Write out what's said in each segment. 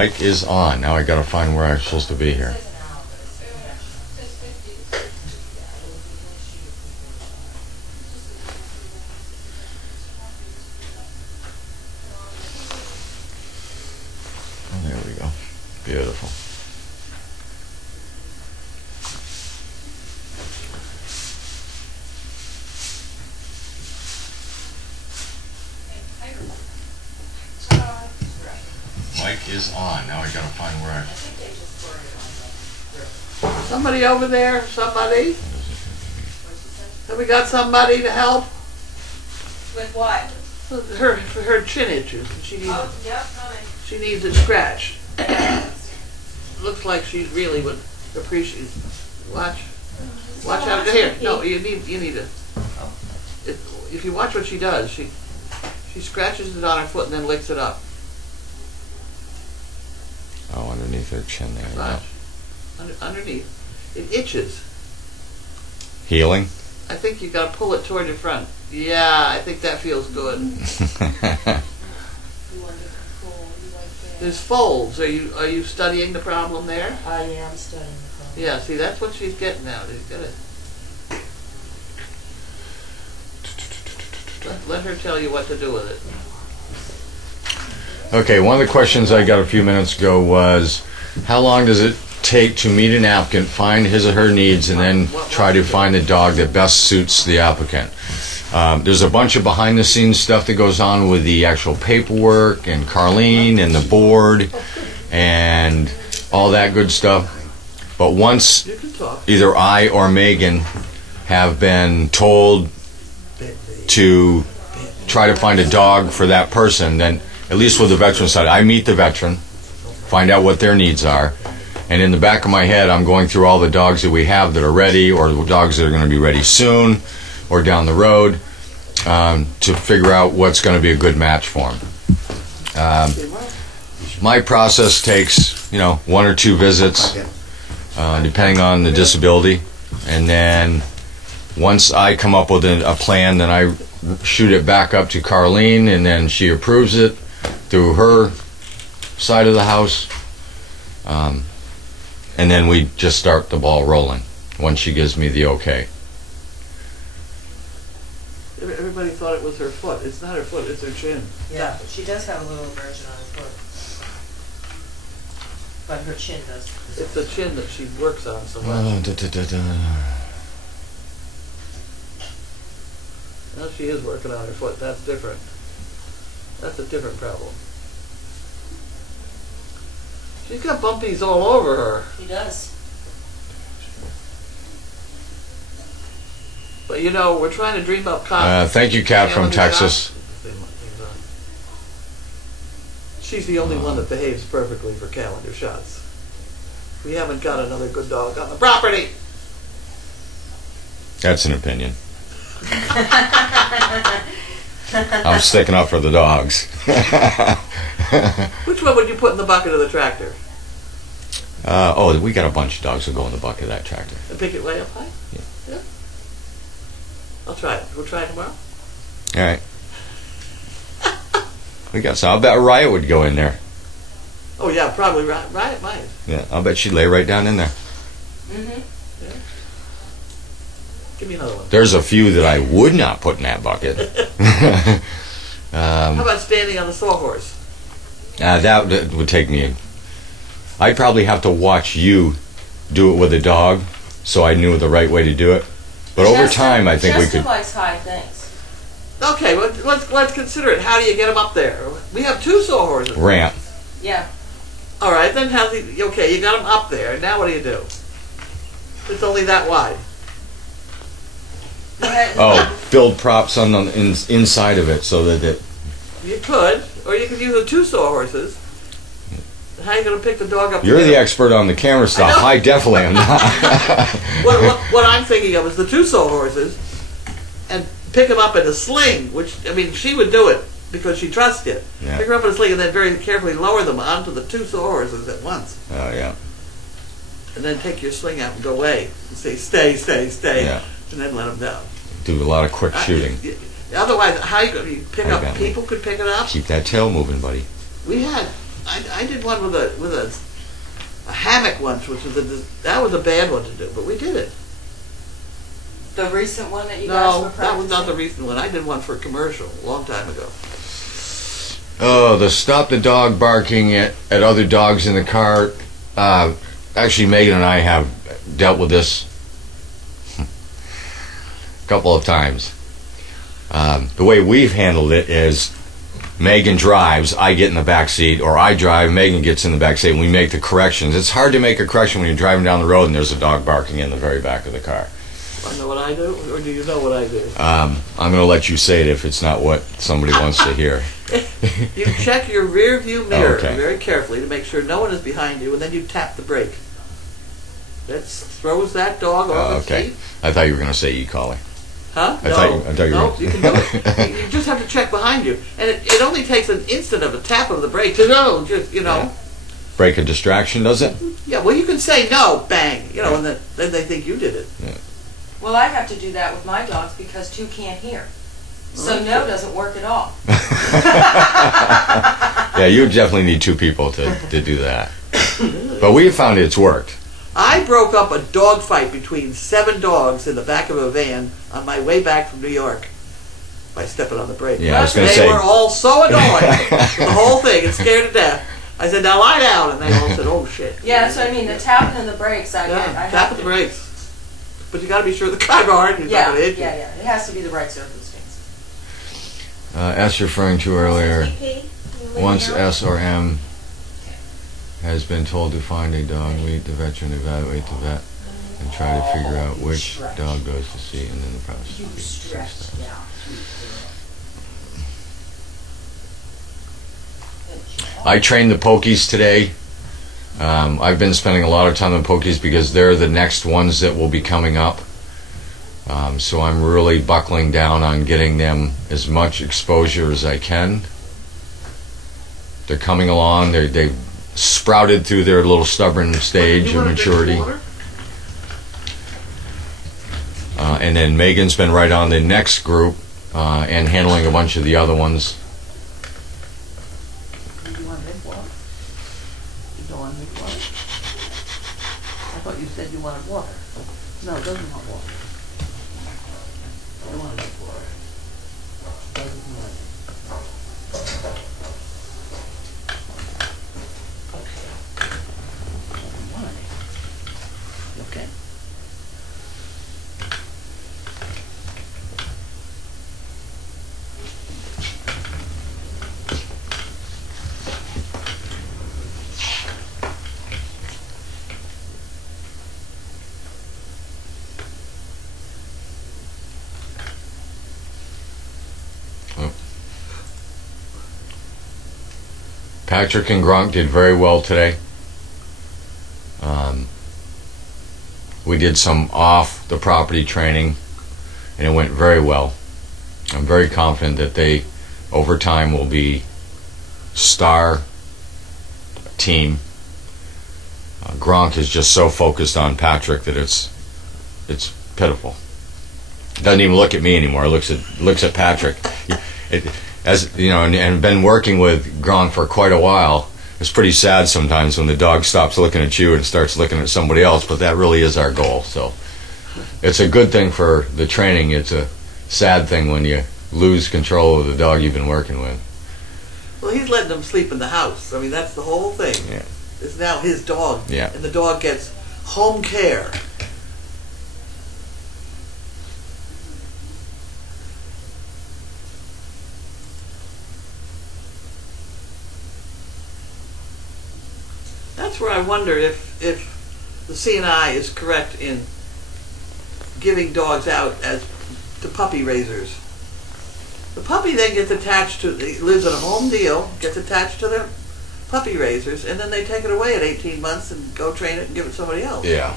Mic is on. Now I gotta find where I'm supposed to be here. Oh, there we go. Beautiful. Mic is on. Now I gotta find where Somebody over there? Somebody? Have we got somebody to help? With what? Her chin itches. Oh, yep, coming. She needs it scratched. Looks like she really would appreciate. Watch out here. No, you need to. If you watch what she does, she scratches it on her foot and then licks it up. Oh, underneath her chin there. Watch. Underneath. It itches. Healing? I think you got to pull it toward your front. Yeah, I think that feels good. There's folds. Are you studying the problem there? I am studying the problem. Yeah, see, that's what she's getting now. Let her tell you what to do with it. Okay, one of the questions I got a few minutes ago was, how long does it take to meet an applicant, find his or her needs, and then try to find the dog that best suits the applicant? There's a bunch of behind-the-scenes stuff that goes on with the actual paperwork, and Carlene, and the board, and all that good stuff. But once You can talk. either I or Megan have been told to try to find a dog for that person, then at least with the veteran side, I meet the veteran, find out what their needs are, and in the back of my head, I'm going through all the dogs that we have that are ready, or the dogs that are going to be ready soon, or down the road, to figure out what's going to be a good match for them. My process takes, 1 or 2 visits, depending on the disability, and then once I come up with a plan, then I shoot it back up to Carlene, and then she approves it through her side of the house, and then we just start the ball rolling once she gives me the okay. Everybody thought it was her foot. It's not her foot, it's her chin. Yeah, she does have a little aversion on her foot. But her chin does. It's the chin that she works on so much. Now she is working on her foot. That's different. That's a different problem. She's got bumpies all over her. She does. But we're trying to dream up costumes. Thank you, Kat from Texas. She's the only one that behaves perfectly for calendar shots. We haven't got another good dog on the property. That's an opinion. I'm sticking up for the dogs. Which one would you put in the bucket of the tractor? We got a bunch of dogs that go in the bucket of that tractor. And pick it way up high? Yeah. I'll try it. We'll try it tomorrow. All right. We got some. I'll bet Riot would go in there. Oh yeah, probably Riot might. Yeah, I'll bet she'd lay right down in there. Mm-hmm. Yeah. Give me another one. There's a few that I would not put in that bucket. How about standing on the sawhorse? That would take me. I'd probably have to watch you do it with a dog, so I knew the right way to do it. But over time, I think we Chester could. likes high things. Okay, let's consider it. How do you get him up there? We have 2 sawhorses. Ramp. Yeah. All right, then okay, you got him up there. Now what do you do? It's only that wide. Oh, build props on the inside of it so that it. You could, or you could use the 2 sawhorses. How are you going to pick the dog up? You're the expert on the camera stuff. I definitely am not. What I'm thinking of is the 2 sawhorses, and pick him up in a sling. Which she would do it because she trusts you. Yeah. Pick her up in a sling and then very carefully lower them onto the 2 sawhorses at once, Oh yeah. and then take your sling out and go away and say stay, Yeah. and then let them down. Do a lot of quick shooting. Otherwise, how you pick I up? got it. People could pick it up. Keep that tail moving, buddy. We had I did one with a hammock once, which was that was a bad one to do, but we did it. The recent one that you guys were No, practicing? that was not the recent one. I did one for a commercial a long time ago. Oh, the stop the dog barking at other dogs in the car. Actually, Megan and I have dealt with this a couple of times. The way we've handled it is Megan drives, I get in the back seat, or I drive, Megan gets in the back seat, and we make the corrections. It's hard to make a correction when you're driving down the road and there's a dog barking in the very back of the car. I know what I do, or do you know what I do? I'm going to let you say it if it's not what somebody wants to hear. You check your rear view mirror Okay. very carefully to make sure no one is behind you, and then you tap the brake. That throws that dog off its Okay. feet. I thought you were going to say e-collie. Huh? I thought you no, were- you can do it. You just have to check behind you, and it only takes an instant of a tap of the brake to know. Just Break a distraction, does it? Yeah. Well, you can say no, bang, and then they think you did it. Well, I have to do that with my dogs because two can't hear. So no doesn't work at all. Yeah, you definitely need two people to do that. But we have found it's worked. I broke up a dog fight between 7 dogs in the back of a van on my way back from New York by stepping on the brake. Yeah, I was gonna They say- were all so annoyed with the whole thing and scared to death. I said, "Now lie down," and they all said, "Oh shit." Yeah, that's what I mean. The tapping and the brakes, I Yeah, have tap to. the brakes. But you got to be sure the car behind you's not Yeah, going to hit you. yeah. It has to be the right circumstance. S referring to earlier, CP? once S or M has been told to find a dog, lead the veteran, evaluate the vet, and try to figure out which dog goes to see, and then the process. You will be stretched successful. out. I trained the Pokies today. I've been spending a lot of time on Pokies because they're the next ones that will be coming up. So I'm really buckling down on getting them as much exposure as I can. They're coming along. They've sprouted through their little stubborn stage You of wanna drink maturity. water? And then Megan's been right on the next group and handling a bunch of the other ones. You want to drink water? You don't want to drink water? I thought you said you wanted water. No, it doesn't want water. I don't want to drink water. Doesn't want it. Okay. Doesn't want any. You okay? Patrick and Gronk did very well today. We did some off the property training and it went very well. I'm very confident that they over time will be star team. Gronk is just so focused on Patrick that it's pitiful. Doesn't even look at me anymore. Looks at Patrick. As you know, and been working with Gronk for quite a while. It's pretty sad sometimes when the dog stops looking at you and starts looking at somebody else. But that really is our goal. So it's a good thing for the training. It's a sad thing when you lose control of the dog you've been working with. Well, he's letting them sleep in the house. I mean, that's the whole thing. Yeah. It's now his dog. Yeah. And the dog gets home care. That's where I wonder if the CNI is correct in giving dogs out as to puppy raisers. The puppy then gets attached to, lives in a home deal, gets attached to their puppy raisers, and then they take it away at 18 months and go train it and give it to somebody else. Yeah.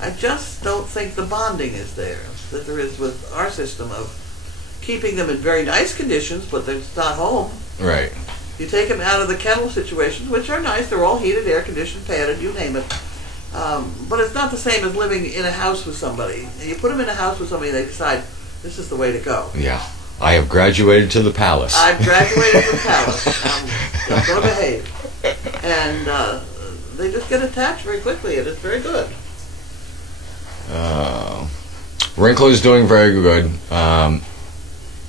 I just don't think the bonding is there that there is with our system of keeping them in very nice conditions, but they're not home. Right. You take them out of the kennel situations, which are nice. They're all heated, air conditioned, padded, you name it. But it's not the same as living in a house with somebody. And you put them in a house with somebody, and they decide this is the way to go. Yeah. I have graduated to the palace. I've graduated from palace. I'm going to behave. and they just get attached very quickly, and it's very good. Wrinkle is doing very good.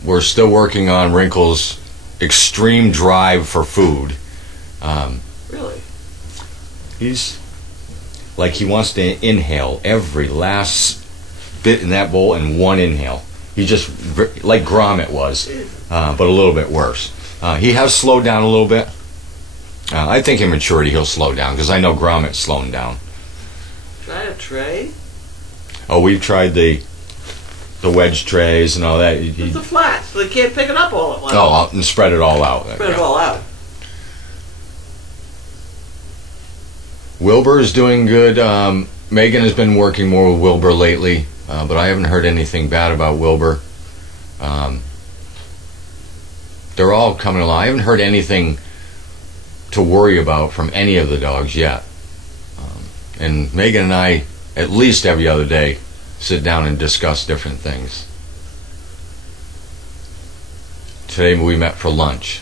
We're still working on Wrinkle's extreme drive for food. Really? He's like he wants to inhale every last bit in that bowl in one inhale. He just like Gromit was, but a little bit worse. He has slowed down a little bit. I think in maturity he'll slow down because I know Gromit's slowing down. Try a tray? Oh, we've tried the wedge trays and all that. It's a flat, so they can't pick it up all at once. Oh, and spread it all out. Spread it all out. Wilbur is doing good. Megan has been working more with Wilbur lately, but I haven't heard anything bad about Wilbur. They're all coming along. I haven't heard anything to worry about from any of the dogs yet. And Megan and I, at least every other day, sit down and discuss different things. Today we met for lunch.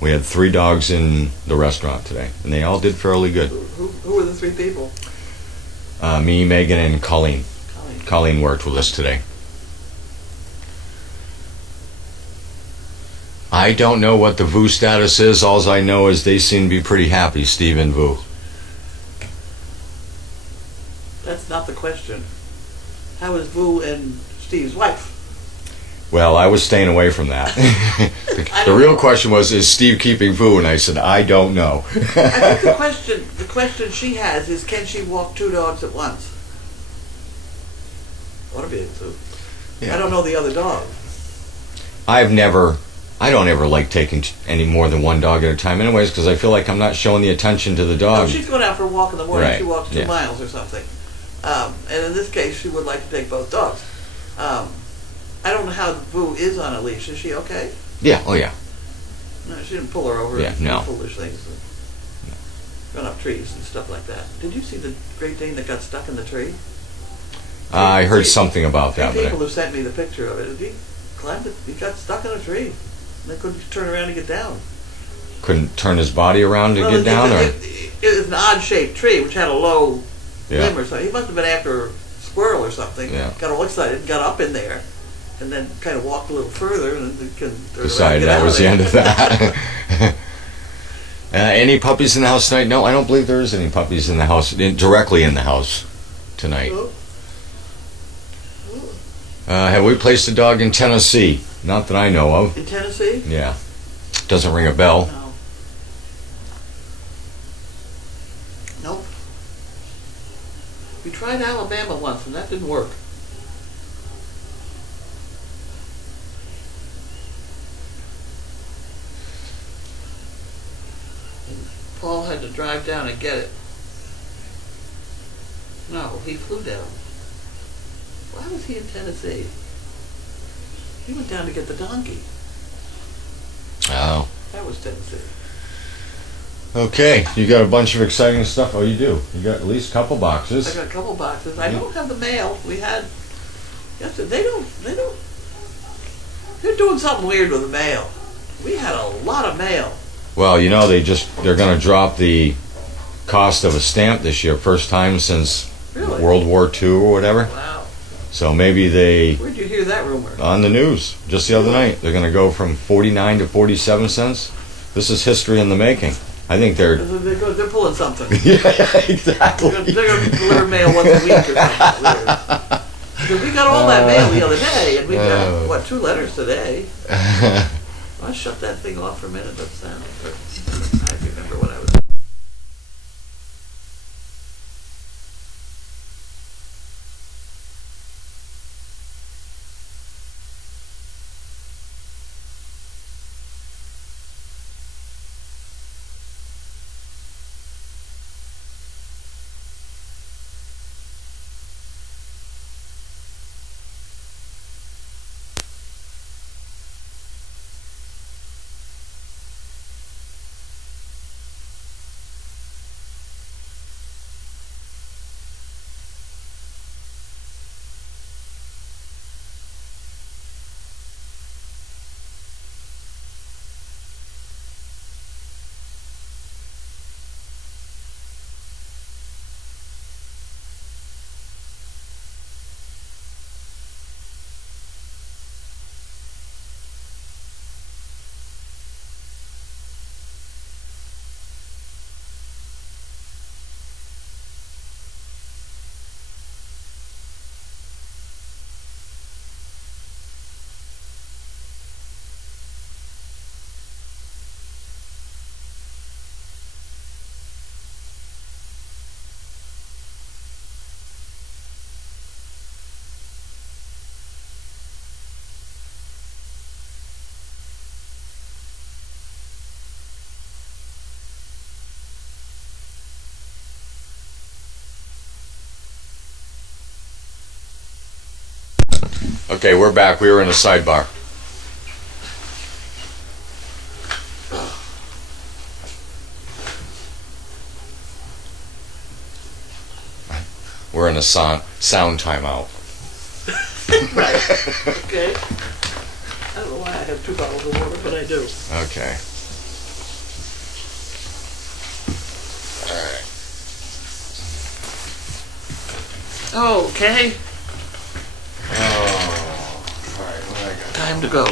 We had 3 dogs in the restaurant today, and they all did fairly good. Who were the 3 people? Me, Megan, and Colleen. Colleen worked with us today. I don't know what the VU status is. All I know is they seem to be pretty happy, Steve and VU. That's not the question. How is Vu and Steve's wife? Well, I was staying away from that. The real question was, is Steve keeping VU? And I said, I don't know. I think the question she has is, can she walk 2 dogs at once? Ought to be able to. Yeah. I don't know the other dog. I don't ever like taking any more than 1 dog at a time anyways, because I feel like I'm not showing the attention to the No, dog. she's going out for a walk in the morning. Right, She walks 2 yeah. miles or something. And in this case, she would like to take both dogs. I don't know how Vu is on a leash. Is she okay? Yeah, oh yeah. No, she didn't pull her over Yeah, and do no. foolish things. Run up trees and stuff like that. Did you see the Great Dane that got stuck in the tree? I heard something about that. Three But people have sent me the picture of it. He climbed it. He got stuck in a tree. They couldn't turn around and get down. couldn't turn his body around to Well, get down, or it was an odd-shaped tree which had a low yeah. limb or something. He must have been after a squirrel or something. Yeah. Got all excited and got up in there, and then kind of walked a little further and then turn around and decided get that out was of the there. end of that. Any puppies in the house tonight? No, I don't believe there is any puppies in the house, directly in the house tonight. Oh. Have we placed a dog in Tennessee? Not that I know of. In Tennessee? Yeah. Doesn't ring a bell. No. Nope. We tried Alabama once and that didn't work. And Paul had to drive down and get it. No, he flew down. Why was he in Tennessee? He went down to get the donkey. Oh. That was Tennessee. Okay, you got a bunch of exciting stuff. Oh, you do. You got at least a couple I boxes. got a couple boxes. I don't have the mail. We had yesterday. They're doing something weird with the mail. We had a lot of mail. Well, you know, they're going to drop the cost of a stamp this year, first time since Really? World War II or whatever. Wow. So maybe they, Where'd you hear that rumor? on the news just the other night, they're going to go from 49 to 47 cents. This is history in the making. I think they're They're pulling something. yeah, exactly. They're going to deliver mail once a week or something weird. Because we got all that mail the other day, and we got, 2 letters today. I'll shut that thing off for a minute. That sound. I remember what I was. Okay, we're back. We were in a sidebar. We're in a sound timeout. Right. Okay. I don't know why I have 2 bottles of water, but I do. Okay. Okay. Oh, all right. What do I got? Time to go.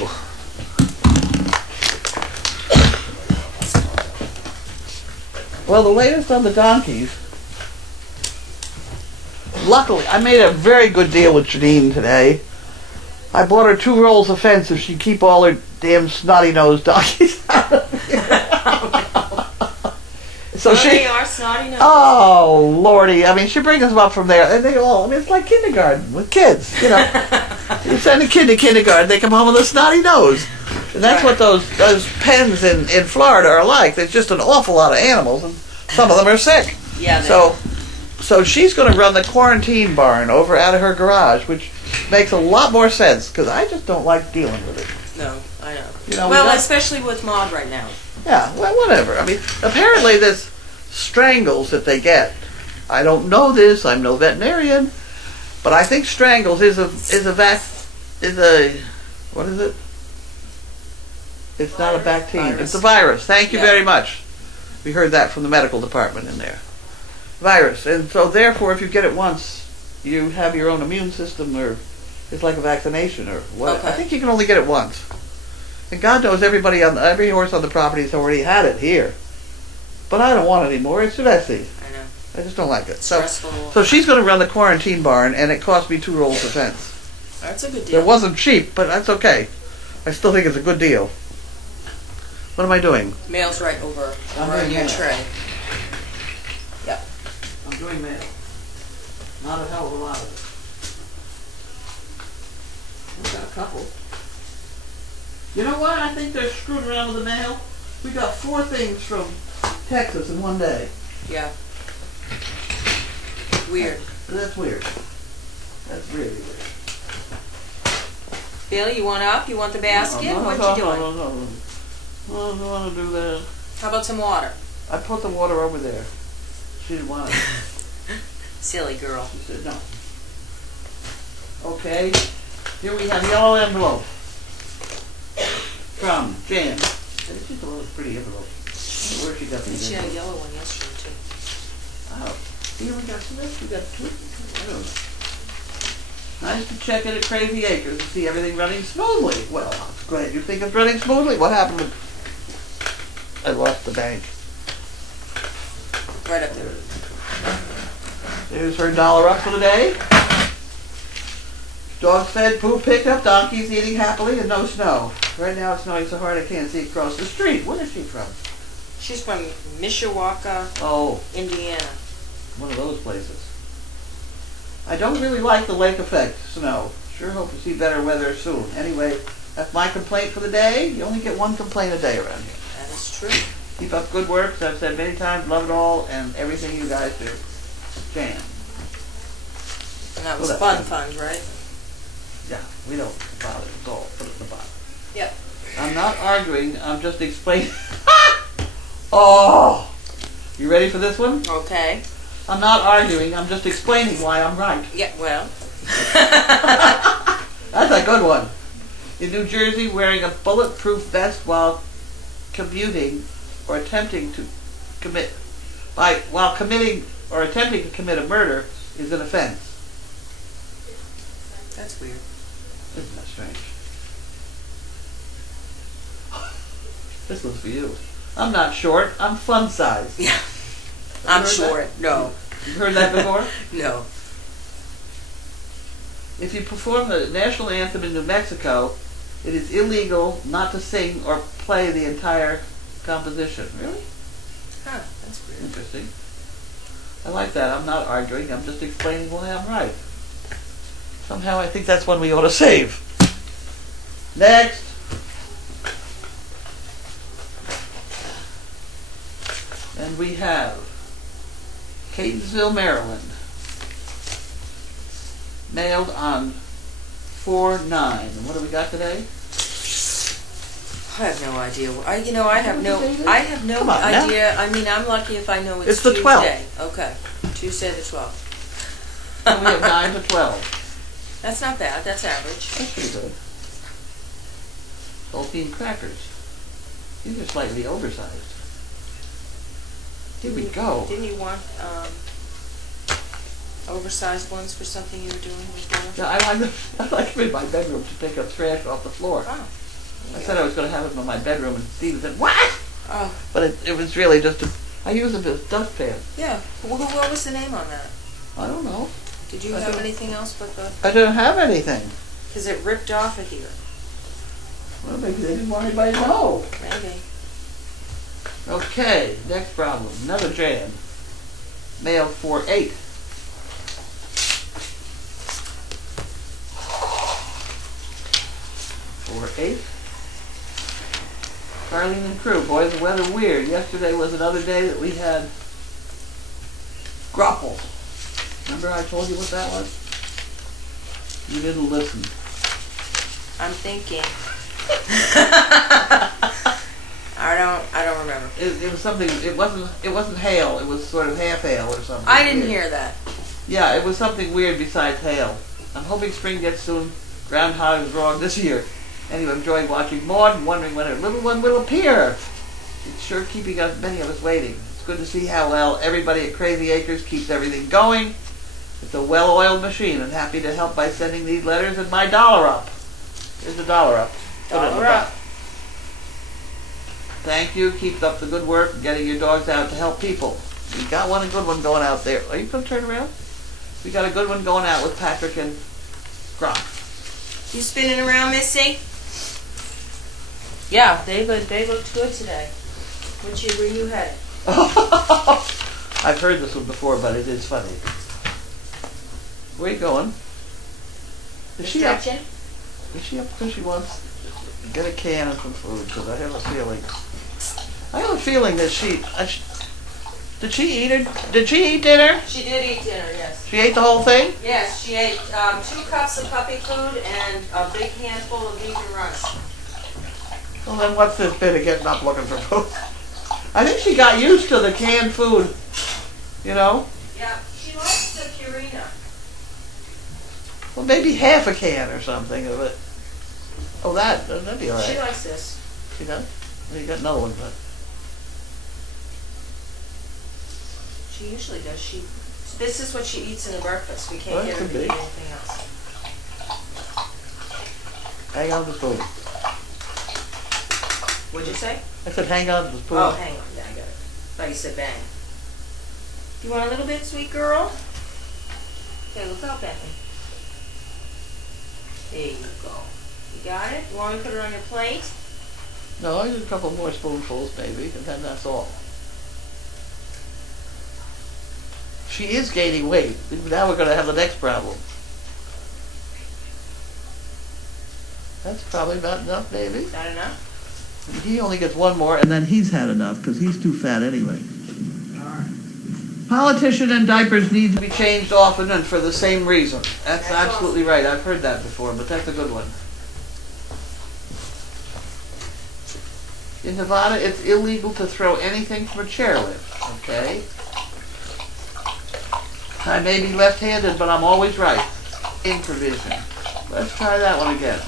Well, the latest on the donkeys. Luckily, I made a very good deal with Janine today. I bought her 2 rolls of fence if she'd keep all her damn snotty-nosed donkeys out of here. So They are snotty nosed. oh lordy! I mean, she brings them up from there, and they all. I mean, it's like kindergarten with kids. You know, you send a kid to kindergarten, they come home with a snotty nose, and that's what those pens in Florida are like. There's just an awful lot of animals, and some of them are sick. Yeah. So she's going to run the quarantine barn over out of her garage, which makes a lot more sense because I just don't like dealing with it. No, I know. You know, Well, we got- especially with Maud right now. Yeah, well, whatever. I mean, apparently this strangles that they get. I don't know this. I'm no veterinarian, but I think strangles is a what is it? It's not a bacteria. Virus. It's a virus. Thank you Yeah. very much. We heard that from the medical department in there. Virus, and so therefore, if you get it once, you have your own immune system, or it's like a vaccination, or what? I Okay. think you can only get it once. And God knows every horse on the property has already had it here. But I don't want it anymore. It's messy. I know. I just don't like it. So Stressful. she's going to run the quarantine barn, and it cost me 2 rolls of fence. That's a good deal. It wasn't cheap, but that's okay. I still think it's a good deal. What am I doing? Mail's right over I'm on doing your mail. tray. I'm doing mail. Not a hell of a lot of it. We've got a couple. You know what? I think they're screwed around with the mail. We got 4 things from Texas in one day. Yeah. Weird. That's weird. That's really weird. Bill, you want up? You want the basket? No, What no, you doing? No, no, no. No, I don't want to do that. How about some water? I put the water over there. She didn't want it. Silly girl. She said no. Okay. Here we have yellow envelope from Jan. It's just a little pretty envelope. I don't know where she got I think these she had a envelopes. yellow one yesterday too. Oh, here we got this. We got 2. I don't know. Nice to check in at Crazy Acres to see everything running smoothly. Well, I'm glad you think it's running smoothly. What happened with... I lost the bank. Right up there. There's her $1 up for the day. Dogs fed, poop picked up, donkeys eating happily, and no snow. Right now it's snowing so hard I can't see across the street. Where is she from? She's from Mishawaka, Oh, Indiana. one of those places. I don't really like the lake effect snow. Sure hope to see better weather soon. Anyway, that's my complaint for the day. You only get 1 complaint a day around here. That is true. Keep up good work, as I've said many times, love it all, and everything you guys do. Jan. And that was Well, fun that's funds, right? Yeah, we don't bother at all. Put it in the bottom. Yep. I'm not arguing, I'm just explaining. Oh! You ready for this one? Okay. I'm not arguing, I'm just explaining why I'm right. Yeah, well. That's a good one. In New Jersey, wearing a bulletproof vest while commuting or attempting to commit, while committing or attempting to commit a murder is an offense. That's weird. Isn't that strange? This one's for you. I'm not short, I'm fun size. Yeah. Have you I'm heard short. No. You've heard that before? No. If you perform the national anthem in New Mexico, it is illegal not to sing or play the entire composition. Really? Huh, that's weird. Interesting. I like that. I'm not arguing. I'm just explaining why I'm right. Somehow I think that's one we ought to save. Next. And we have Catonsville, Maryland. Mailed on 849. And what do we got today? I have no idea. I have no Come on now. idea. I mean, I'm lucky if I know it's It's the Tuesday. 12th. Okay, Tuesday the 12th. And we have 9 to 12. That's not bad. That's average. That's pretty good. Saltine crackers. These are slightly oversized. Here we go. Didn't you want oversized ones for something you were doing before? Yeah, I like them in my bedroom to take up trash off the floor. Oh. I said I was going to have them in my bedroom, and Steve said, "What?" Oh. But it was really just I use them as dustpan. Yeah. What was the name on that? I don't know. Did you I have don't- anything else but the? I didn't have anything. Because it ripped off of here. Well, maybe they didn't want anybody to know. Maybe. Okay, next problem. Another jam. Mailed 4/8. For 8. Carlene and crew. Boy, the weather weird. Yesterday was another day that we had grupples. Remember I told you what that was? You didn't listen. I'm thinking. I don't remember. It was something. It wasn't hail. It was sort of half hail or something. I didn't weird. hear that. Yeah, it was something weird besides hail. I'm hoping spring gets soon. Groundhog is wrong this year. Anyway, I'm enjoying watching Maud and wondering when her little one will appear. It's sure keeping us, many of us waiting. It's good to see how well everybody at Crazy Acres keeps everything going. It's a well-oiled machine. I'm happy to help by sending these letters and my dollar up. Here's the dollar up. Put it in the Dollar up. box. Thank you. Keep up the good work and getting your dogs out to help people. We got a good one going out there. Are you going to turn around? We got a good one going out with Patrick and Gronk. You spinning around, Missy? Yeah, they looked good today. Where you headed? I've heard this one before, but it is funny. Where you going? Is she up? Stretching? Is she up because she wants to get a can of some food? Because I have a feeling that did she eat dinner? She did eat dinner, yes. She ate the whole thing? Yes, she ate 2 cups of puppy food and a big handful of vegan rice. Well, then what's this bit of getting up looking for food? I think she got used to the canned food, you know? Yeah, she likes the Purina. Well, maybe half a can or something of it. Oh, that'd be all right. She likes this. She does? Well, you got another one, but... She usually does. This is what she eats in the breakfast. We can't Well, get her could to be. eat anything else. Hang on to the spoon. What'd you say? I said hang on to the spoon. Oh, hang on. Yeah, I got it. Thought you said bang. You want a little bit, sweet girl? Okay, look out, Bentley. There you go. You got it? You want me to put it on your plate? No, I did a couple more spoonfuls, maybe, and then that's all. She is gaining weight. Now we're going to have the next problem. That's probably not enough, maybe. Not enough? He only gets one more, and then he's had enough, because he's too fat anyway. Politician and diapers need to be changed often and for the same reason. That's absolutely right. I've heard that before, but that's a good one. In Nevada, it's illegal to throw anything from a chairlift, okay? I may be left-handed, but I'm always right. In provision. Let's try that one again.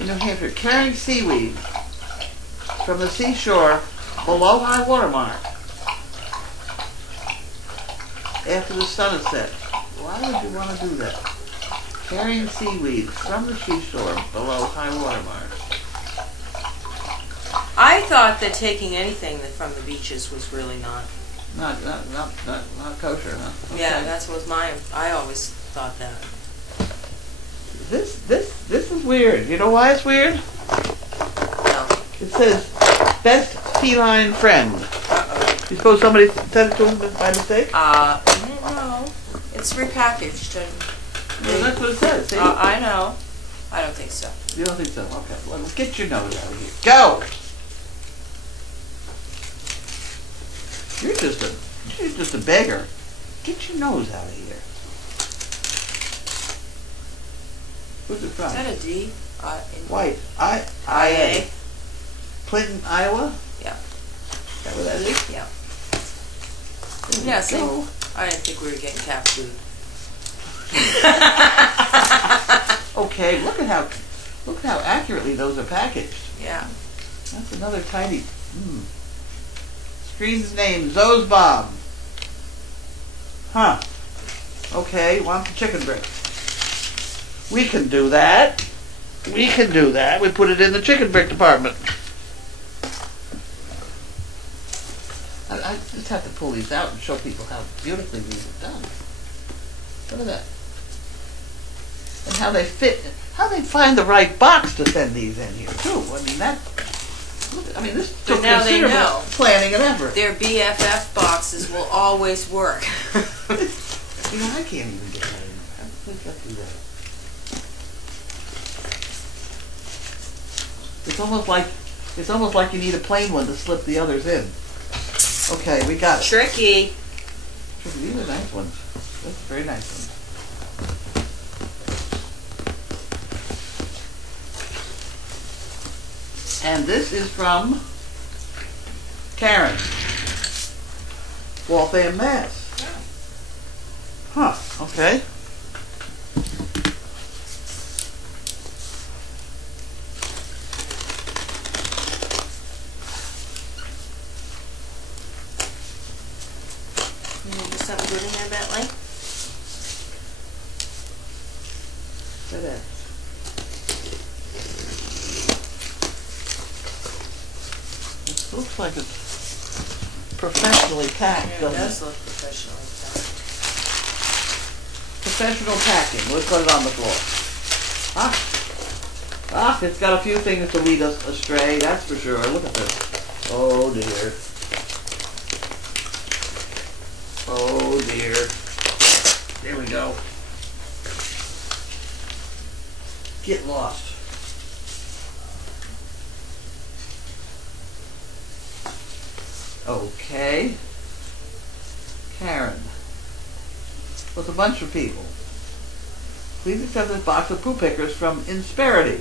In New Hampshire, carrying seaweed from the seashore below high water mark after the sun is set. Why would you want to do that? Carrying seaweed from the seashore below high water mark. I thought that taking anything from the beaches was really not. Not kosher, huh? Okay. Yeah, that's what I always thought that. This is weird. You know why it's weird? No. It says best feline friend. You suppose somebody sent it to him by mistake? No. It's repackaged. Well, that's what it says. See? I know. I don't think so. You don't think so? Okay. Well, let's get your nose out of here. Go! You're just a beggar. Get your nose out of here. Who's it Is from? that a D? White. IA. Clinton, Iowa? Yeah. Is that what that is? Yeah. There we Yeah, see, go. I didn't think we were getting cat food. Okay, look at how accurately those are packaged. Yeah. That's another tiny. Screen's name, Zozbob. Huh. Okay, wants the chicken breast. We can do that. We can do that. We put it in the chicken brick department. I just have to pull these out and show people how beautifully these are done. Look at that. And how they fit, how they find the right box to send these in here too. I mean this But took now they considerable know. planning and effort. Their BFF boxes will always work. You know, I can't even get that in. How does that do that? It's almost like you need a plain one to slip the others in. Okay, we got it. Tricky. These are nice ones. That's a very nice one. And this is from Karen, Waltham, Mass. Huh, okay. There's something good in there, Bentley? FedEx. It looks like it's professionally packed, Yeah, it doesn't does it? look professionally Professional packing. Let's put it on the floor. It's got a few things to lead us astray, that's for sure. Look at this. Oh dear. Oh dear. There we go. Get lost. Okay. Karen. With a bunch of people. Please accept this box of poo pickers from Insperity.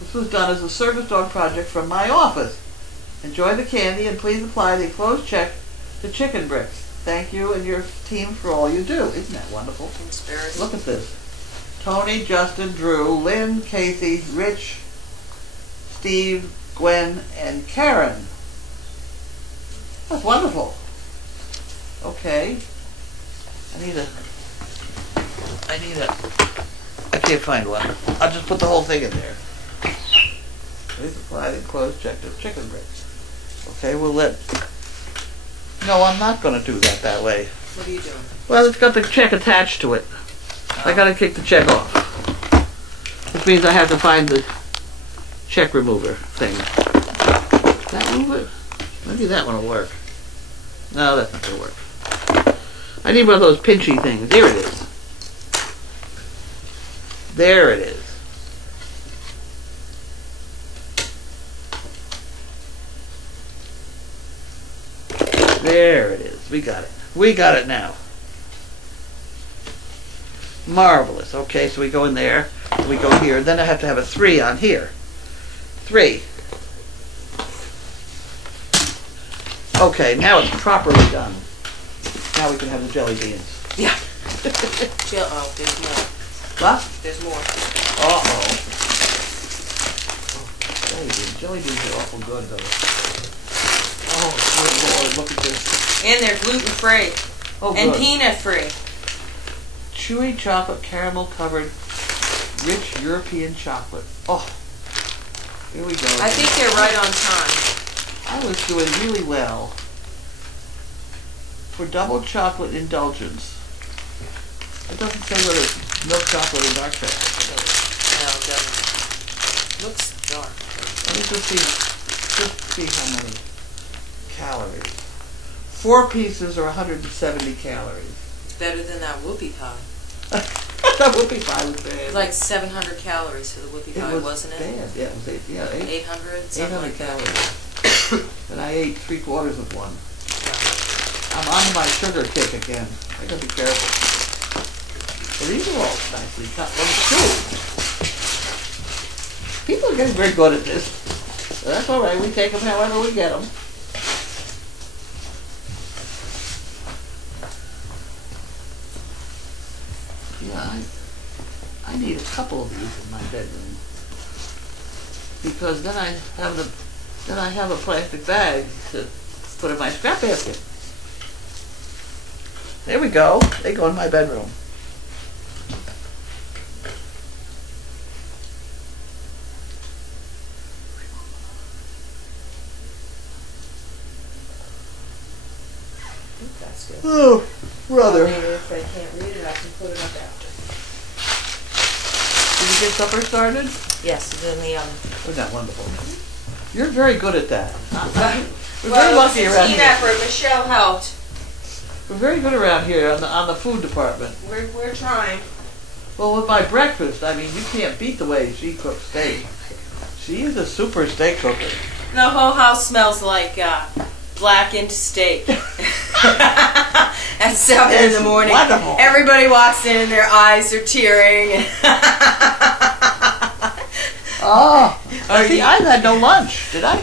This was done as a service dog project from my office. Enjoy the candy and please apply the enclosed check to Chicken Bricks. Thank you and your team for all you do. Isn't that wonderful? Conspiracy. Look at this. Tony, Justin, Drew, Lynn, Casey, Rich, Steve, Gwen, and Karen. That's wonderful. Okay. I can't find one. I'll just put the whole thing in there. Please apply the enclosed check to Chicken Bricks. Okay, No, I'm not going to do that way. What are you doing? Well, it's got the check attached to it. I got to kick the check off. Which means I have to find the check remover thing. That move it? Maybe that one will work. No, that's not going to work. I need one of those pinchy things. There it is. There it is. There it is. We got it. We got it now. Marvelous. Okay, so we go in there, we go here, then I have to have a 3 on here. 3. Okay, now it's properly done. Now we can have the jelly beans. Yeah. Oh, there's more. What? There's more. Uh-oh. Jelly beans. Jelly beans are awful good, though. Oh, good Lord, look at this. And they're gluten free. Oh, And good. peanut free. Chewy chocolate caramel covered rich European chocolate. Oh, here we go. I think they're right on time. I was doing really well for double chocolate indulgence. It doesn't say whether it's milk chocolate or dark chocolate. No, it doesn't. Looks dark. Let me just see how many calories. 4 pieces are 170 calories. Better than that whoopie pie. That whoopie pie was bad. It was like 700 calories for the whoopie It pie, was wasn't it? bad. Yeah, it was 800, something 800 like that. calories. And I ate 3/4 of one. I'm on my sugar kick again. I gotta be careful. Well, these are all nicely cut. Well, it's two. getting very good at this. That's all right. We take them however we get them. Yeah, I need a couple of these in my bedroom because then I have a plastic bag to put in my scrap basket. There we go. They go in my bedroom. That's good. Oh, brother. Maybe if they can't read it, I can put it up after. Did you get supper started? Yes, it's in the Isn't that wonderful? You're very good at that. We're well, very lucky it's a around team here. effort. Michelle helped. We're very good around here on the food department. We're trying. Well, with my breakfast, I mean, you can't beat the way she cooks steak. She is a super steak cooker. The whole house smells like blackened steak. At 7 in the morning. Wonderful. Everybody walks in and their eyes are tearing. Oh, see, I had no lunch, did I?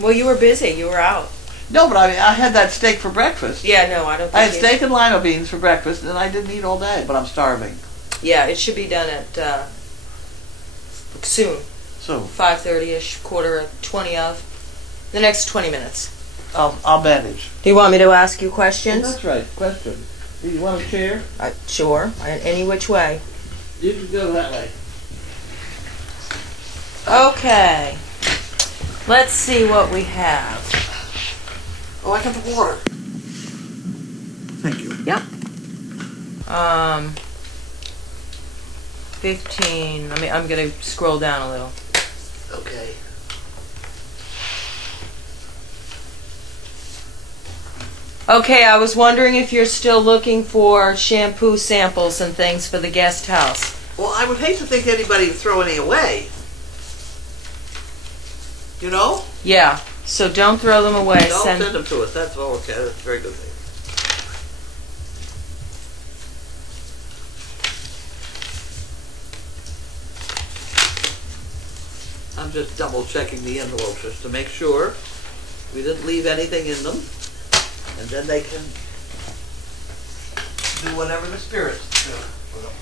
Well, you were busy. You were out. No, but I had that steak for breakfast. Yeah, no, I don't think I had you- steak and lima beans for breakfast, and I didn't eat all day, but I'm starving. Yeah, it should be done at soon. So 5:30ish, quarter of 20 of. The next 20 minutes. I'll manage. Do you want me to ask you Well, questions? that's right. Question. Do you want a chair? Sure. Any which way. You can go that way. Okay. Let's see what we have. Oh, I got the water. Thank you. Yep. 15. I'm gonna scroll down a little. Okay. Okay, I was wondering if you're still looking for shampoo samples and things for the guest house. Well, I would hate to think anybody would throw any away. You know? Yeah. So don't throw them away. Don't send them to us. That's all okay. That's a very good thing. I'm just double checking the envelopes just to make sure we didn't leave anything in them. And then they can do whatever the spirits do for them.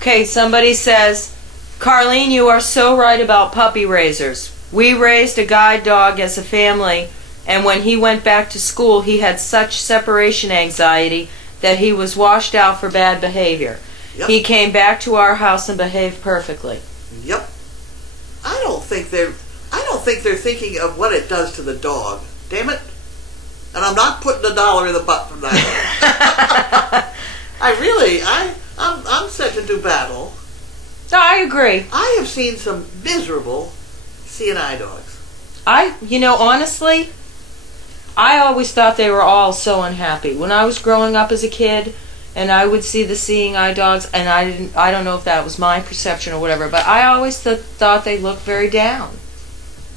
Okay, somebody says, Carlene, you are so right about puppy raisers. We raised a guide dog as a family, and when he went back to school, he had such separation anxiety that he was washed out for bad behavior. Yep. He came back to our house and behaved perfectly. Yep. I don't think they're thinking of what it does to the dog. Damn it. And I'm not putting $1 in the butt from that. I'm set to do battle. No, I agree. I have seen some miserable CNI dogs. Honestly, I always thought they were all so unhappy. When I was growing up as a kid, and I would see the seeing eye dogs, and I don't know if that was my perception or whatever, but I always thought they looked very down.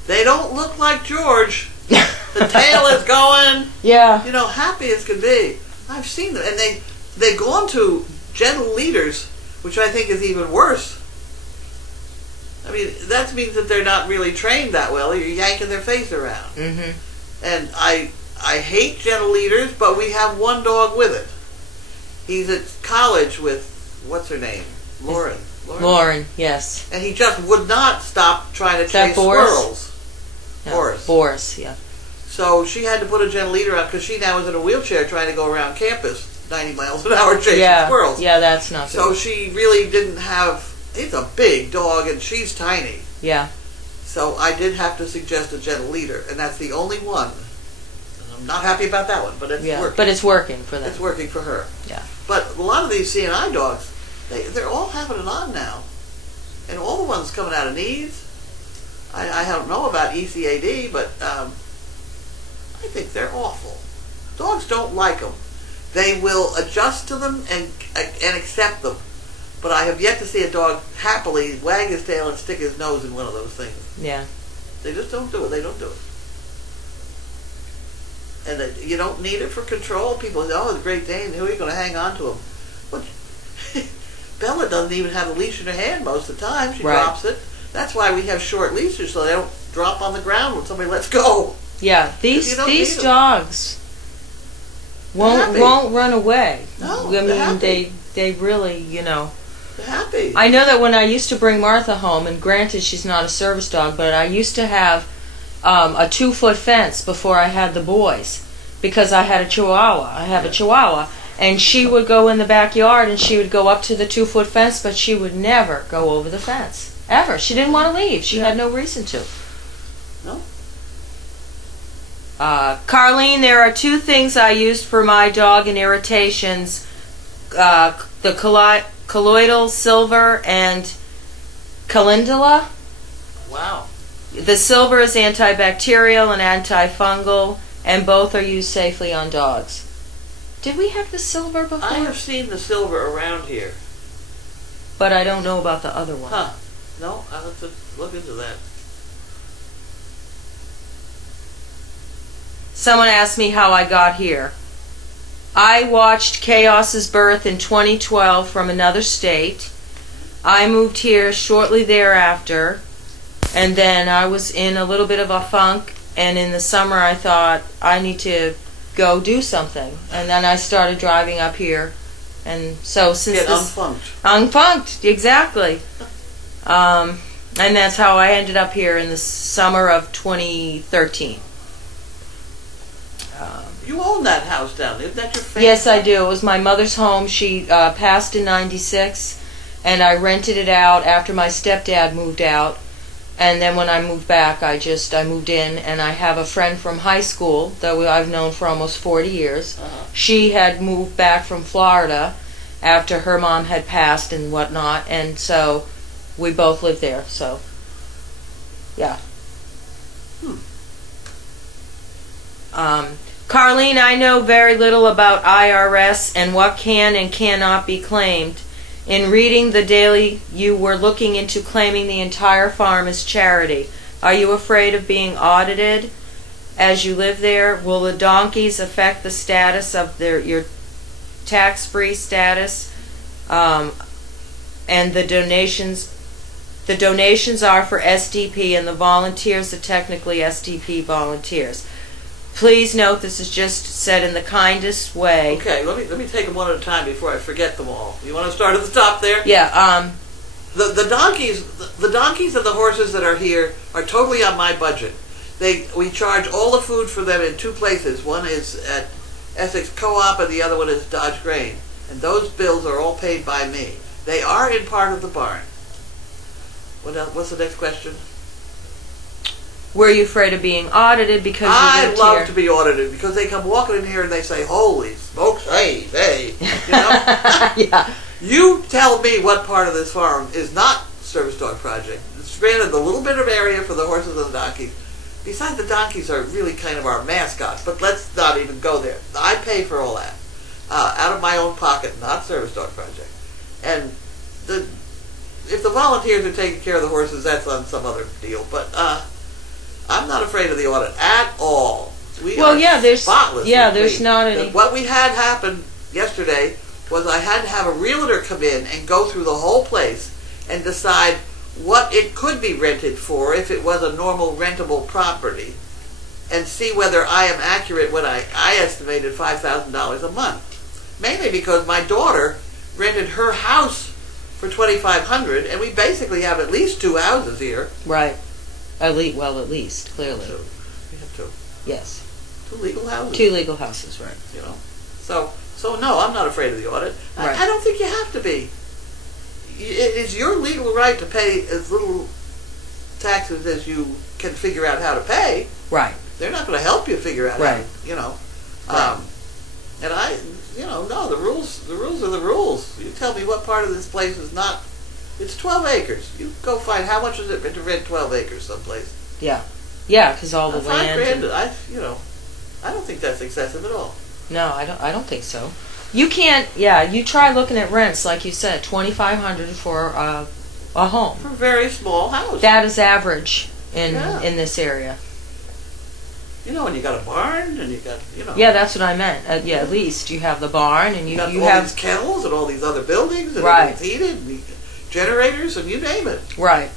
They don't look like George. The tail is going, Yeah. happy as can be. I've seen them, and they've gone to gentle leaders, which I think is even worse. I mean, that means that they're not really trained that well. You're yanking their face around. Mm-hmm. And I hate gentle leaders, but we have one dog with it. He's at college with, what's her name? Lauren, yes. And he just would not stop trying to Is that chase Boris? squirrels. No, Boris, yeah. So she had to put a gentle leader out because she now is in a wheelchair trying to go around campus 90 miles an hour chasing squirrels. Yeah, that's not So good. she really didn't have, it's a big dog and she's tiny. Yeah. So I did have to suggest a gentle leader, and that's the only one. And I'm not happy about that one, but it's Yeah. working. But it's working for them. It's working for her. Yeah. But a lot of these CNI dogs, they're all having it on now. And all the ones coming out of needs. I don't know about ECAD, but I think they're awful. Dogs don't like them. They will adjust to them and accept them. But I have yet to see a dog happily wag his tail and stick his nose in one of those things. Yeah. They just don't do it. They don't do it. And you don't need it for control. People say, oh, it's a Great Dane. Who are you going to hang on to him? Well, Bella doesn't even have a leash in her hand most of the time. She Right. drops it. That's why we have short leashes, so they don't drop on the ground when somebody lets go. Yeah, You these don't these need 'em. dogs won't Happy. won't run away. No, I they're mean happy. they really, you know. They're happy. I know that when I used to bring Martha home, and granted she's not a service dog, but I used to have a 2-foot fence before I had the boys because I had a Chihuahua. I have a Chihuahua, and she would go in the backyard and she would go up to the 2-foot fence, but she would never go over the fence ever. She didn't want to leave. She had no reason to. No? Carlene, there are 2 things I used for my dog and irritations: the colloidal silver and calendula. Wow. The silver is antibacterial and antifungal, and both are used safely on dogs. Did we have the silver before? I have seen the silver around here. But I don't know about the other one. Huh. No, I'll have to look into that. Someone asked me how I got here. I watched Chaos's birth in 2012 from another state. I moved here shortly thereafter, and then I was in a little bit of a funk, and in the summer I thought I need to go do something. And then I started driving up here. And so since Get this unfunked. unfunked, exactly. And that's how I ended up here in the summer of 2013. You own that house down there. Isn't that your family? Yes, I do. It was my mother's home. She passed in '96, and I rented it out after my stepdad moved out. And then when I moved back, I moved in, and I have a friend from high school that I've known for almost 40 years. Uh-huh. She had moved back from Florida after her mom had passed and whatnot, and so we both lived there. So, yeah. Carlene, I know very little about IRS and what can and cannot be claimed. In reading the daily, you were looking into claiming the entire farm as charity. Are you afraid of being audited as you live there? Will the donkeys affect the status of your tax-free status? And the donations are for SDP, and the volunteers are technically SDP volunteers. Please note this is just said in the kindest way. Okay, let me take them one at a time before I forget them all. You want to start at the top there? Yeah, The donkeys and the horses that are here are totally on my budget. We charge all the food for them in 2 places. One is at Essex Co-op and the other one is Dodge Grain. And those bills are all paid by me. They are in part of the barn. What else? What's the next question? were you afraid of being audited because you I lived love here? to be audited because they come walking in here and they say, "Holy smokes, hey, you know." Yeah. You tell me what part of this farm is not Service Dog Project. It's granted a little bit of area for the horses and the donkeys. Besides, the donkeys are really kind of our mascots, but let's not even go there. I pay for all that out of my own pocket, not Service Dog Project. And if the volunteers are taking care of the horses, that's on some other deal. But I'm not afraid of the audit at all. We Well, are yeah, there's- spotlessly yeah, there's clean. not any- What we had happen yesterday was I had to have a realtor come in and go through the whole place and decide what it could be rented for if it was a normal rentable property, and see whether I am accurate when I estimated $5,000 a month. Mainly because my daughter rented her house for $2,500, and we basically have at least 2 houses here. Right. At least, clearly. So we have 2 Yes. legal houses. 2 legal houses, right. You know, so no, I'm not afraid of the audit. Right. I don't think you have to be. It is your legal right to pay as little taxes as you can figure out how to pay. Right. They're not going to help you figure out Right. how to, you know. Right. And no, the rules are the rules. You tell me what part of this place is not. It's 12 acres. You go find how much is it to rent 12 acres someplace. Yeah. Yeah, because all the $5 land. grand. I don't think that's excessive at all. No, I don't think so. You can't. Yeah, you try looking at rents, like you said, $2,500 for a home. For a very small house. That is average in Yeah. in this area. You know, and you got a barn, and you got, Yeah, that's what I meant. Yeah, at least you have the barn, and you you got you all have these kennels and all these other buildings, and Right. it's heated, and generators, and you name it. right.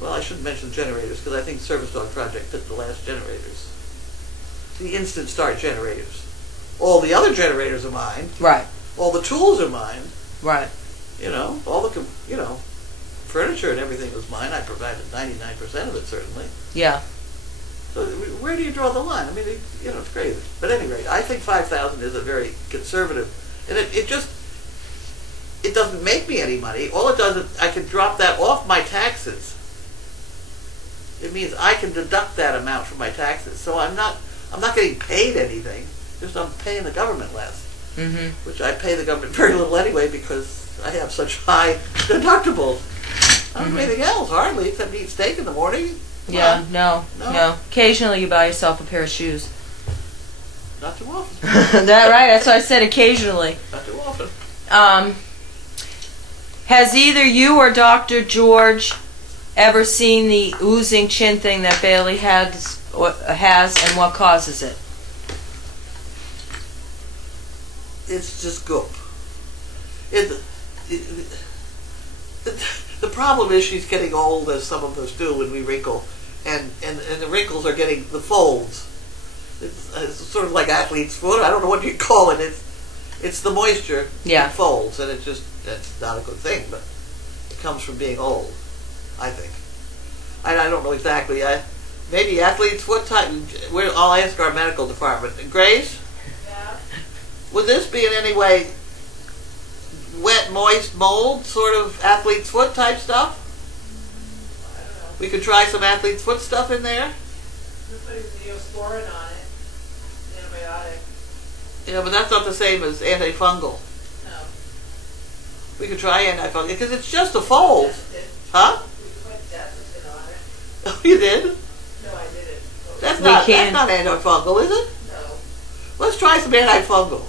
Well, I shouldn't mention generators, because I think Service Dog Project took the last generators. The instant start generators. All the other generators are mine. Right, All the tools are mine. right. You know, all the, furniture and everything was mine. I provided 99% of it, certainly. Yeah. So where do you draw the line? I mean, it's crazy. But at any rate, I think 5,000 is a very conservative, and it doesn't make me any money. All it does is I can drop that off my taxes. It means I can deduct that amount from my taxes. So I'm not getting paid anything. Just I'm paying the government less, Mm-hmm. which I pay the government very little anyway because I have such high deductibles. I don't do anything else, hardly, except eat steak in the morning. Come Yeah, on. no. Occasionally you buy yourself a pair of shoes. Not too often. That right? That's why I said occasionally. Not too often. Has either you or Dr. George ever seen the oozing chin thing that Bailey has, and what causes it? It's just goop. The problem is she's getting old, as some of us do when we wrinkle, and the wrinkles are getting the folds. It's sort of like athlete's foot. I don't know what you call it. It's the moisture Yeah. that folds, and that's not a good thing, but it comes from being old, I think. I don't know exactly. Maybe athlete's foot type. I'll ask our medical department. Grace? Yeah. Would this be in any way wet, moist, mold, sort of athlete's foot type stuff? I don't know. We could try some athlete's foot stuff in there. You're putting Neosporin on it. Antibiotic. Yeah, but that's not the same as antifungal. No. We could try antifungal because it's just a fold. Desitin. Huh? We put Desitin on it. Oh, you did? No, I didn't. That's We not can. antifungal, is it? No. Let's try some antifungal.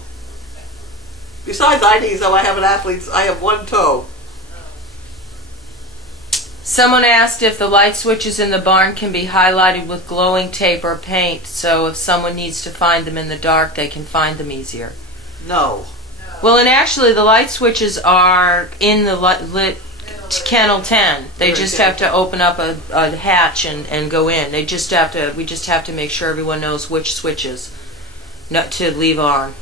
Besides IDs, though, I have one toe. Someone asked if the light switches in the barn can be highlighted with glowing tape or paint, so if someone needs to find them in the dark, they can find them easier. No. Well, and actually, the light switches are in the lit kennel 10. They Very just good. have to open up a hatch and go in. We just have to make sure everyone knows which switches not to leave on.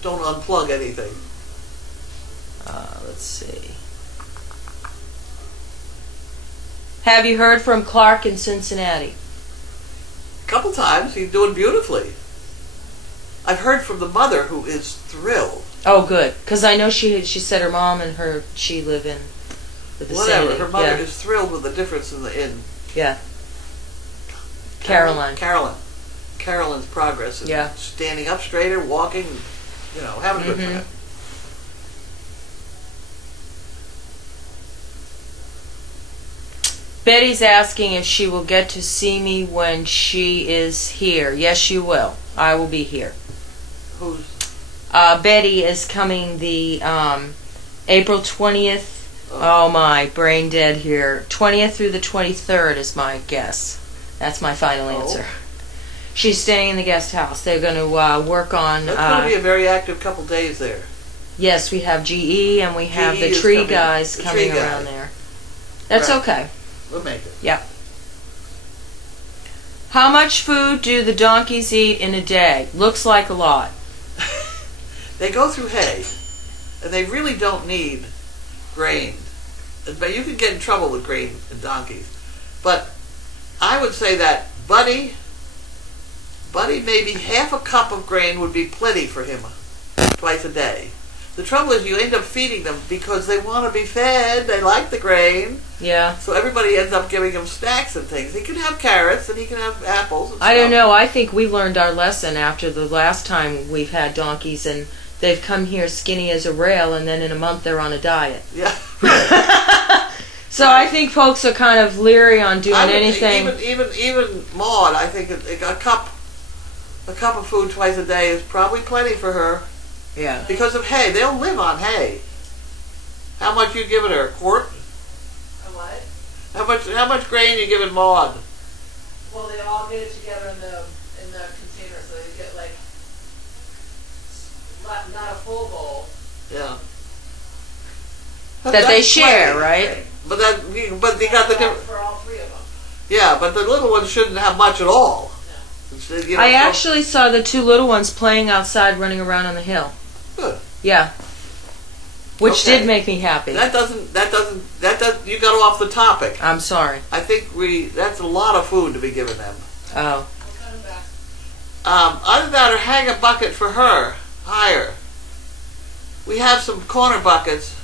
Don't unplug anything. Let's see. Have you heard from Clark in Cincinnati? A couple times. He's doing beautifully. I've heard from the mother, who is thrilled. Oh, good. Because I know she said her mom and she live in the vicinity. Whatever. Her mother Yeah. is thrilled with the difference in Yeah. Caroline. Caroline's progress in Yeah. standing up straighter, walking, having a good Mhm. time. Betty's asking if she will get to see me when she is here. Yes, you will. I will be here. Who's Betty is coming the April 20th. Oh my, brain dead here. 20th through the 23rd is my guess. That's my final Oh. answer. She's staying in the guest house. They're going to work on. That's going to be a very active couple days there. Yes, we have GE and we have GE the is tree coming. guys The coming tree around guys. there. That's Right. okay. We'll make it. Yeah. How much food do the donkeys eat in a day? Looks like a lot. They go through hay, and they really don't need grain. But you can get in trouble with grain and donkeys. But I would say that Buddy, maybe half a cup of grain would be plenty for him twice a day. The trouble is you end up feeding them because they want to be fed. They like the grain. Yeah. So everybody ends up giving him snacks and things. He can have carrots and he can have apples and I don't stuff. know. I think we learned our lesson after the last time we've had donkeys, and they've come here skinny as a rail, and then in a month they're on a diet. Yeah. So I think folks are kind of leery on doing I would- anything. Even Maud, I think a cup of food twice a day is probably plenty for her Yeah. because of hay. They'll live on hay. How much you giving her? A quart? A what? How much grain you giving Maud? Well, they all get it together in the container, so they get like not a full bowl. Yeah. That they That's share, plenty. right? But you got the different. For all three of them. Yeah, but the little ones shouldn't have much at all. You know, I so- actually saw the two little ones playing outside, running around on the hill. Good. Yeah. Which Okay. did make me happy. That doesn't, you got off the topic. I'm sorry. I think that's a lot of food to be given them. Oh. We'll cut them back. Either that or hang a bucket for her, higher. We have some corner buckets.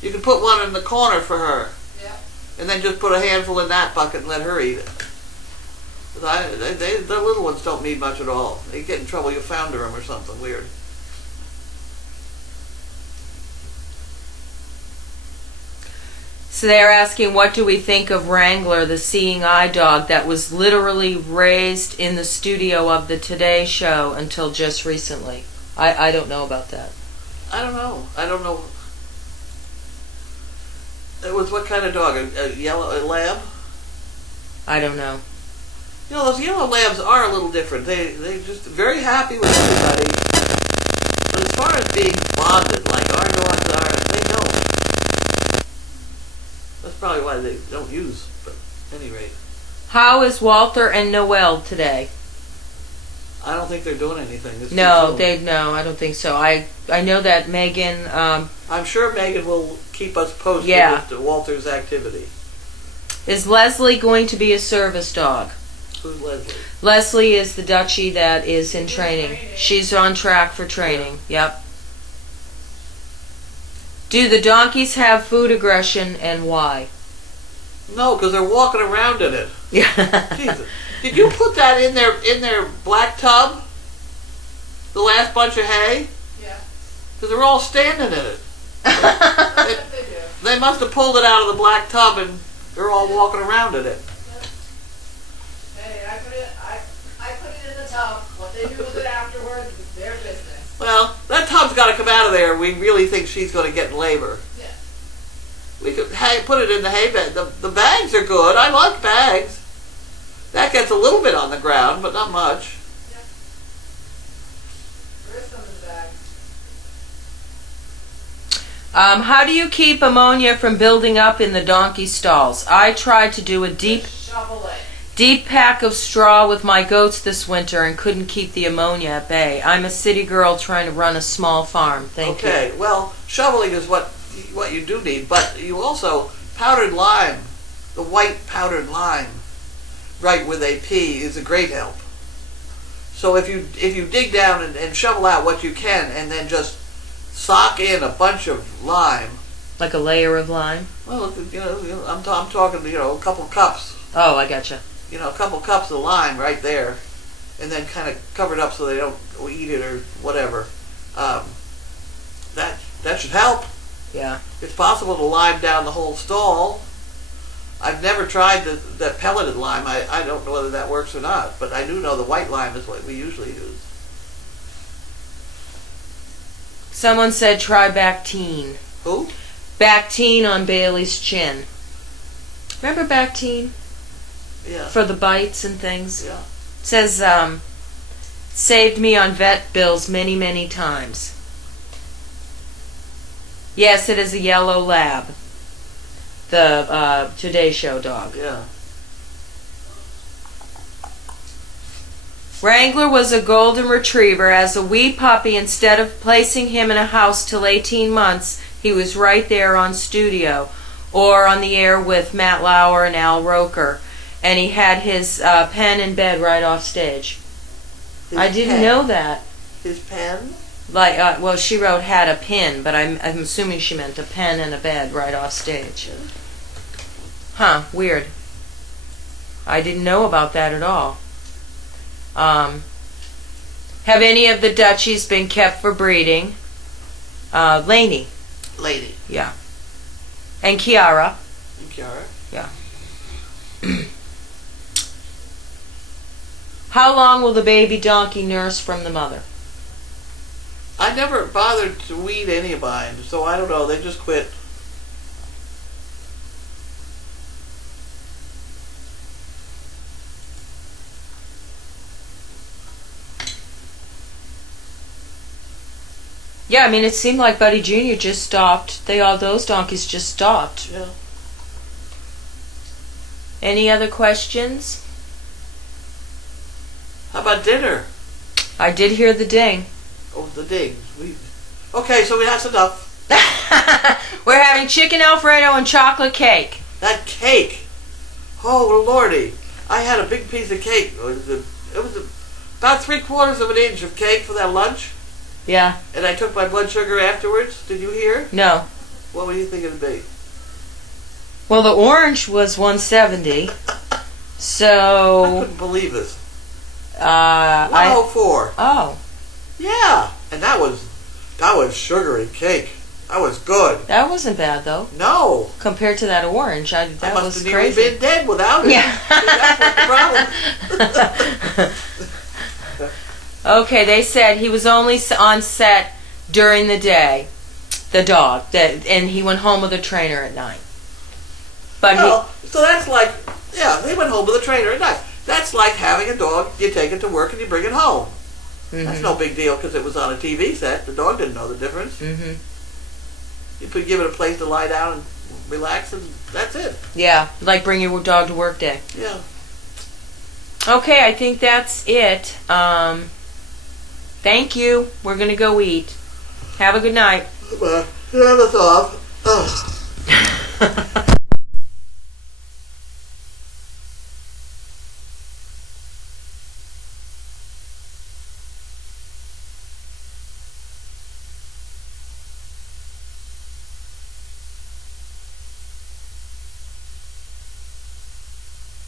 You can put one in the corner for her. Yeah. And then just put a handful in that bucket and let her eat it. 'Cause the little ones don't need much at all. They get in trouble, you founder them or something weird. So they're asking, what do we think of Wrangler, the seeing eye dog that was literally raised in the studio of the Today Show until just recently? I don't know about that. I don't know. It was what kind of dog? A yellow lab? I don't know. You know, those yellow labs are a little different. They just very happy with everybody. But as far as being bonded, like our dogs are, they don't. That's probably why they don't use, but at any rate. How is Walter and Noelle today? I don't think they're doing anything. It's too No, soon. I don't think so. I know that Megan, I'm sure Megan will keep us posted Yeah. with Walter's activity. is Leslie going to be a service dog? Who's Leslie? Leslie is the Dutchie that is in training. She's on track for training. Yep. Do the donkeys have food aggression and why? No, because they're walking around in it. Yeah. Jesus. Did you put that in their black tub? The last bunch of hay? Yeah. Because they're all standing in it. That's what they do. They must have pulled it out of the black tub and they're all walking around in it. Hey, I put it in the tub. What they do with it afterwards is their business. Well, that tub's got to come out of there. We really think she's going to get in labor. Yeah. We could put it in the hay bed. The bags are good. I like bags. That gets a little bit on the ground, but not much. There is some in the bag. How do you keep ammonia from building up in the donkey stalls? I tried to do a deep Shovel it. pack of straw with my goats this winter and couldn't keep the ammonia at bay. I'm a city girl trying to run a small farm. Thank you. Okay, well, shoveling is what you do need, but you also, powdered lime, the white powdered lime, right where they pee, is a great help. So if you dig down and shovel out what you can and then just sock in a bunch of lime, Like a layer of lime? well, I'm talking, a couple cups, Oh, I gotcha. a couple cups of lime right there, and then kind of cover it up so they don't eat it or whatever. That should help. Yeah. It's possible to lime down the whole stall. I've never tried that pelleted lime. I don't know whether that works or not, but I do know the white lime is what we usually use. Someone said try Bactine. Who? Bactine on Bailey's chin. Remember Bactine? Yeah. For the bites and things? Yeah. It says, saved me on vet bills many, many times. Yes, it is a yellow lab. The Today Show dog. Yeah. Wrangler was a golden retriever. As a wee puppy, instead of placing him in a house till 18 months, he was right there on studio or on the air with Matt Lauer and Al Roker. And he had his pen in bed right off stage. His I didn't pen. know that. His pen? Like, well, she wrote had a pin, but I'm assuming she meant a pen and a bed right off stage. Huh, weird. I didn't know about that at all. Have any of the Dutchies been kept for breeding? Lainey, Lady. yeah. And Kiara. And Kiara. How long will the baby donkey nurse from the mother? I never bothered to weed any of mine, so I don't know. They just quit. Yeah, I mean, it seemed like Buddy Jr. just stopped. Those donkeys just stopped. Yeah. Any other questions? How about dinner? I did hear the ding. Oh, the dings. Okay, so that's enough. We're having chicken Alfredo and chocolate cake. That cake. Oh, lordy. I had a big piece of cake. It was about 3/4 of an inch of cake for that lunch. Yeah. And I took my blood sugar afterwards. Did you hear? No. What were you thinking it'd be? Well, the orange was 170. I So, couldn't believe this. 104. Oh, Yeah. And that was sugary cake. That was good. that wasn't bad though. No. Compared to that orange, I that must was have nearly crazy. been dead without it. Yeah. See, that's what the problem. Okay, they said he was only on set during the day, the dog, and he went home with a trainer at night. But Well, so that's like, yeah, they went home with a trainer at night. That's like having a dog, you take it to work and you bring it home. That's no big deal because it was on a TV set. The dog didn't know the difference. Mm-hmm. You could give it a place to lie down and relax, and that's it. Yeah, like bring your dog to work day. Yeah. Okay, I think that's it. Thank you. We're gonna go eat. Have a good night. Turn us off. Ugh.